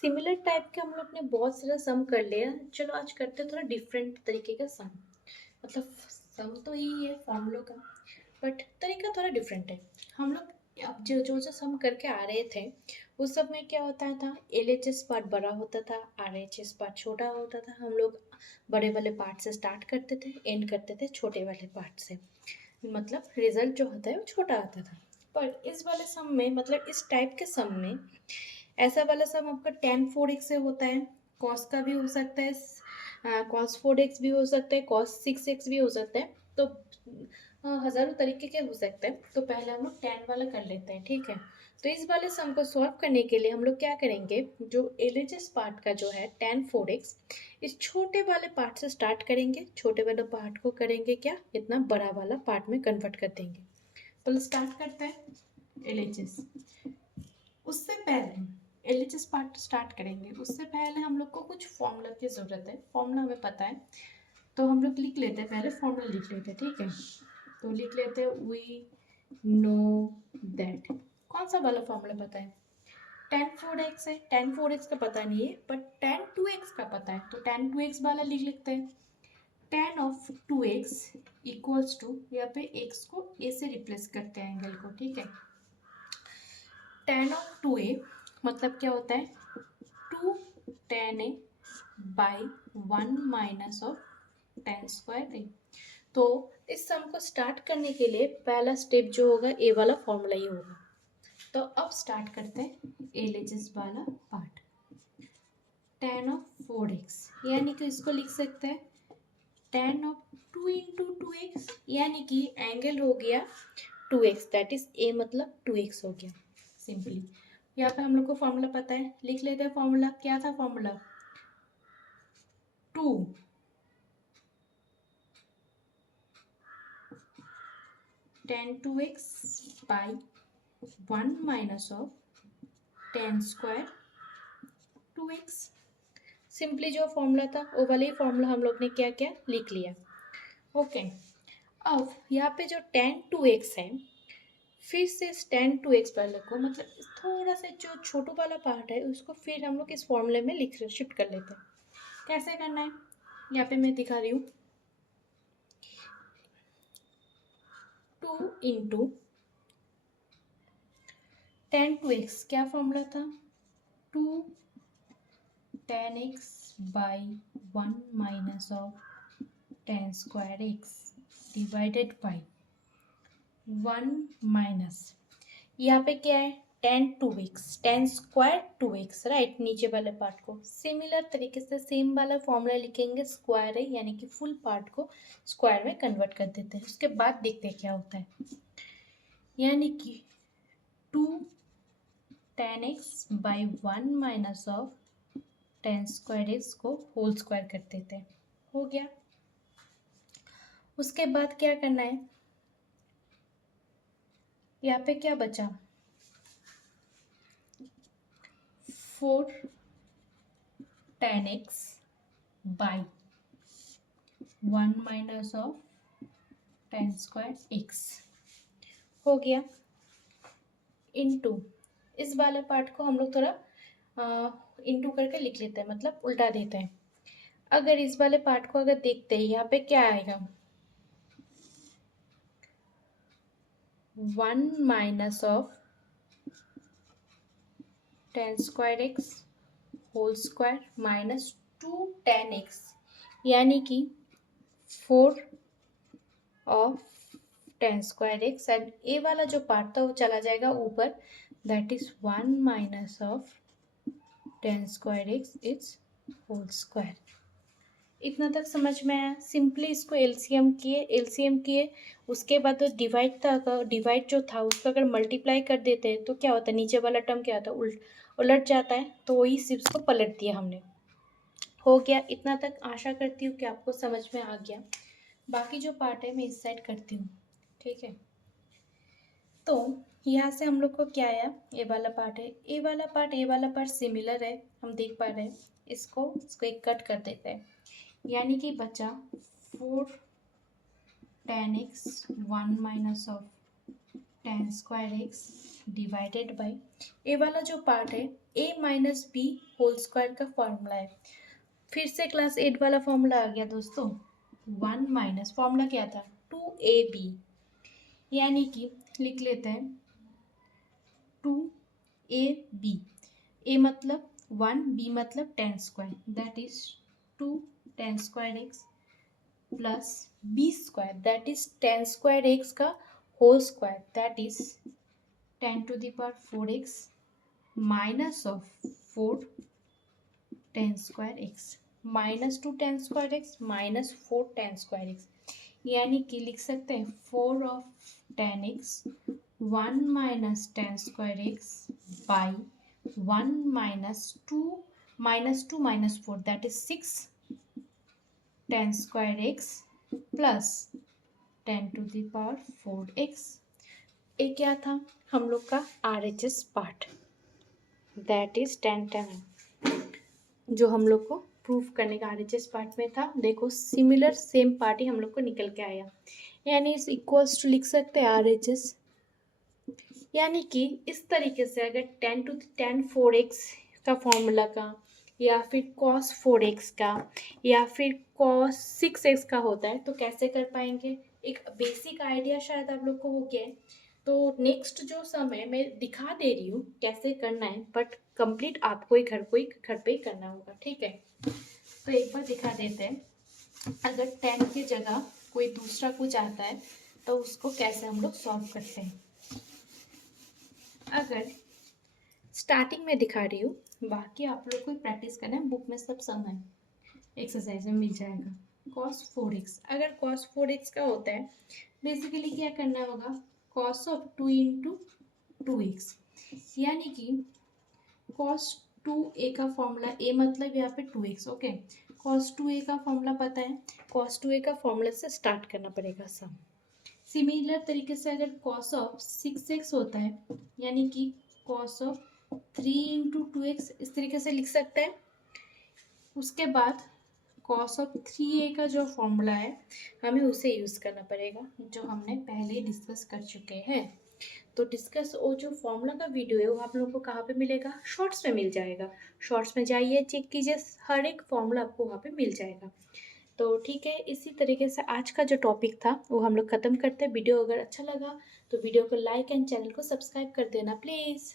Similar type के हम लोग ने बहुत सारा सम कर लिया। चलो आज करते हैं थोड़ा डिफरेंट तरीके का सम। मतलब सम तो यही है फॉर्मूलों का, बट तरीका थोड़ा डिफरेंट है। हम लोग अब जो जो जो सम करके आ रहे थे उस सब में क्या होता था, एलएचएस पार्ट बड़ा होता था, आरएचएस पार्ट छोटा होता था। हम लोग बड़े वाले पार्ट से स्टार्ट करते थे, एंड करते थे छोटे वाले पार्ट से। मतलब रिजल्ट जो होता है वो छोटा आता था। पर इस वाले सम में, मतलब इस टाइप के सम में, ऐसा वाला सम आपका tan 4x से होता है। कॉस का भी हो सकता है, कॉस 4x भी हो सकता है, कॉस 6x भी हो सकता है। तो हज़ारों तरीके के हो सकते हैं। तो पहले हम लोग tan वाला कर लेते हैं, ठीक है। तो इस वाले सम को सॉल्व करने के लिए हम लोग क्या करेंगे, जो एलएचएस पार्ट का जो है tan 4x, इस छोटे वाले पार्ट से स्टार्ट करेंगे। छोटे वाले पार्ट को करेंगे क्या, इतना बड़ा वाला पार्ट में कन्वर्ट कर देंगे। तो स्टार्ट करते हैं एलएचएस। उससे पहले एलएचएस पार्ट स्टार्ट करेंगे, उससे पहले हम लोग को कुछ फॉर्मूला की ज़रूरत है। फॉर्मूला हमें पता है तो हम लोग लिख लेते हैं, पहले फॉर्मूला लिख लेते हैं, ठीक है। तो लिख लेते हैं वी नो दैट। कौन सा वाला फॉर्मूला पता है, tan 4x है। tan 4x का पता नहीं है, बट tan 2x का पता है। तो tan 2x वाला लिख लेते हैं। tan of 2x equals to, यहाँ पे x को a से रिप्लेस करते हैं एंगल को, ठीक है। tan ऑफ 2a मतलब क्या होता है, 2 tan a by 1 minus of tan square a। तो इस सम को स्टार्ट करने के लिए पहला स्टेप जो होगा ए वाला फॉर्मूला ही होगा। तो अब स्टार्ट करते हैं एलएचएस वाला पार्ट। tan ऑफ 4x यानी कि इसको लिख सकते हैं tan ऑफ 2 इंटू 2x, यानी कि एंगल हो गया 2x, दैट इज ए मतलब 2x हो गया सिंपली। यहाँ पे हम लोग को फॉर्मूला पता है, लिख लेते हैं फॉर्मूला। क्या था formula, 2 tan 2x by 1 minus of tan square 2x। Simply जो फॉर्मूला था वो वाला ही फॉर्मूला हम लोग ने क्या क्या लिख लिया। ओके, अब यहाँ पे जो tan 2x है, फिर से tan 2x पर लिखो, मतलब थोड़ा सा जो छोटू वाला पार्ट है उसको फिर हम लोग इस फॉर्मूले में लिख शिफ्ट कर लेते हैं। कैसे करना है, यहाँ पे मैं दिखा रही हूँ। 2 इंटू tan 2x, क्या फॉर्मूला था, 2 tan x by 1 minus of tan square x divided by 1 minus, यहाँ पे क्या है tan 2x, tan square 2x, right. नीचे वाले पार्ट को सिमिलर तरीके से सेम वाला फॉर्मूला लिखेंगे, स्क्वायर है यानी कि फुल पार्ट को स्क्वायर में कन्वर्ट कर देते हैं। उसके बाद देखते हैं क्या होता है, यानी कि 2 tan x by 1 minus of tan square x को होल स्क्वायर कर देते हैं। हो गया। उसके बाद क्या करना है, यहाँ पे क्या बचा, 4 tan x by 1 minus of tan square x हो गया। इनटू इस वाले पार्ट को हम लोग थोड़ा इनटू करके लिख लेते हैं, मतलब उल्टा देते हैं। अगर इस वाले पार्ट को अगर देखते हैं, यहाँ पे क्या आएगा, 1 minus of tan square x whole square minus 2 tan x, यानी कि 4 ऑफ tan square x, and a वाला जो पार्ट था वो चला जाएगा ऊपर, that is 1 minus of tan square x it's whole square. इतना तक समझ में आया। सिंपली इसको एलसीएम किए, उसके बाद तो डिवाइड था, डिवाइड जो था उसको अगर मल्टीप्लाई कर देते हैं तो क्या होता है, नीचे वाला टर्म क्या होता है, उलट जाता है। तो वही सिर्फ को पलट दिया हमने। हो गया। इतना तक आशा करती हूँ कि आपको समझ में आ गया। बाकी जो पार्ट है मैं इस साइड करती हूँ, ठीक है। तो यहाँ से हम लोग को क्या आया, ए वाला पार्ट है, ए वाला पार्ट सिमिलर है, हम देख पा रहे हैं। इसको एक कट कर देते हैं, यानी कि बचा 4 tan x 1 minus of tan square x divided by a वाला जो पार्ट है a minus b whole square का फॉर्मूला है। फिर से क्लास 8 वाला फॉर्मूला आ गया दोस्तों, 1 माइनस फॉर्मूला क्या था 2ab, यानी कि लिख लेते हैं 2ab, a मतलब 1, b मतलब tan square, that is 2 tan square x plus b square that is tan square x का whole square that is 10 to the power 4x minus of 4 tan square x minus 2 tan square x minus 4 tan square x, यानी कि लिख सकते हैं 4 of tan x 1 minus tan square x by 1 minus 2 minus 4 that is 6 tan square x plus 10 to the power 4x। ये क्या था हम लोग का RHS part that is tan जो हम लोग को प्रूफ करने का RHS पार्ट में था। देखो सिमिलर सेम पार्ट ही हम लोग को निकल के आया, यानी इस इक्वल्स टू लिख सकते हैं RHS, यानी कि इस तरीके से अगर tan 4x का फॉर्मूला का या फिर cos 4x का या फिर cos 6x का होता है तो कैसे कर पाएंगे, एक बेसिक आइडिया शायद आप लोग को हो गया है। तो नेक्स्ट जो सम है मैं दिखा दे रही हूँ कैसे करना है, बट कंप्लीट आपको ही घर पे ही करना होगा, ठीक है। तो एक बार दिखा देते हैं, अगर 10 की जगह कोई दूसरा कुछ आता है तो उसको कैसे हम लोग सॉल्व करते हैं। अगर स्टार्टिंग में दिखा रही हूँ, बाकी आप लोग को प्रैक्टिस करना है, बुक में सब सम है, एक्सरसाइज में मिल जाएगा। cos 4x, अगर cos 4x का होता है बेसिकली क्या करना होगा cos ऑफ 2 इंटू 2x, यानी कि cos 2a का फॉर्मूला a मतलब यहाँ पे 2x, ओके। cos 2a का फॉर्मूला पता है, cos 2a का फॉर्मूला से स्टार्ट करना पड़ेगा सम। सिमिलर तरीके से अगर cos ऑफ 6x होता है, यानी कि cos ऑफ 3 इंटू 2x इस तरीके से लिख सकते हैं। उसके बाद cos ऑफ 3a का जो फॉर्मूला है हमें उसे यूज़ करना पड़ेगा, जो हमने पहले डिस्कस कर चुके हैं। तो डिस्कस वो जो फॉर्मूला का वीडियो है वो आप लोगों को कहाँ पे मिलेगा, शॉर्ट्स में मिल जाएगा। शॉर्ट्स में जाइए चेक कीजिए, हर एक फॉर्मूला आपको वहाँ पे मिल जाएगा। तो ठीक है, इसी तरीके से आज का जो टॉपिक था वो हम लोग ख़त्म करते हैं। वीडियो अगर अच्छा लगा तो वीडियो को लाइक एंड चैनल को सब्सक्राइब कर देना प्लीज़।